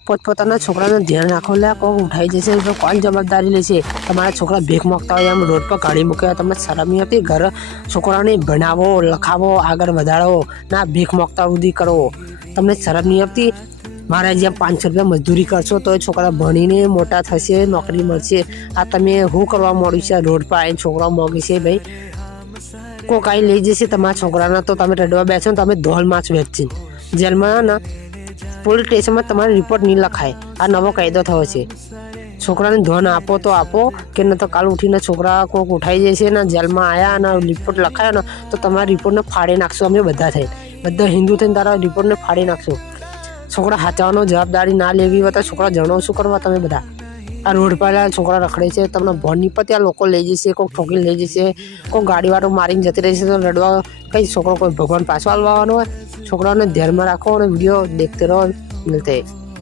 પોતપોતાના છોકરાનું ધ્યાન રાખો. લે કોક ઉઠાઈ જશે તો કોણ જવાબદારી લેશે? તમારા છોકરા ભીખ માગતા હોય એમ રોડ પર કાઢી મૂક્યા, તમને શરમ નહીં આવતી? ઘર છોકરાને ભણાવો, લખાવો, આગળ વધારો, ના ભીખ માગતા સુધી કરો. તમને શરમ નહીં આવતી? મારા જ્યાં 500 રૂપિયા મજદૂરી કરશો તો એ છોકરા ભણીને મોટા થશે, નોકરી મળશે. આ તમે શું કરવા મળ્યું છે? રોડ પર આવીને છોકરા મોગી છે ભાઈ. કોક આઈ લઈ જશે તમારા છોકરાના તો તમે રડવા બેસો ને તમે ધોલ માছ વેચી જેલમાં ના પોલીસ સ્ટેશનમાં તમારે રિપોર્ટ નહીં લખાય. આ નવો કાયદો થયો છે. છોકરાને ધોન આપો તો આપો, કે ન તો કાલ ઉઠીને છોકરા કોઈક ઉઠાઈ જશે ને જેલમાં આવ્યા અને રિપોર્ટ લખાયો ને તો તમારા રિપોર્ટને ફાડી નાખશો. અમે બધા થઈ, બધા હિન્દુ થઈને તારા રિપોર્ટને ફાડી નાખશો. છોકરા હાચવાનો જવાબદારી ના લેવી હોય તો છોકરા જણો શું કરવા તમે બધા? આ રોડ પર છોકરા રખડે છે, તમને ભણ નહીં પર ત્યાં લોકો લઈ જશે, કોઈક ઠોકી લઈ જશે, કોઈ ગાડીવાળો મારીને જતી રહેશે તો રડવા કઈ છોકરો કોઈ ભગવાન પાછો આવવાનો હોય? છોકરાઓને ધ્યાનમાં રાખો અને વિડીયો દેખતે રહો. મિલતે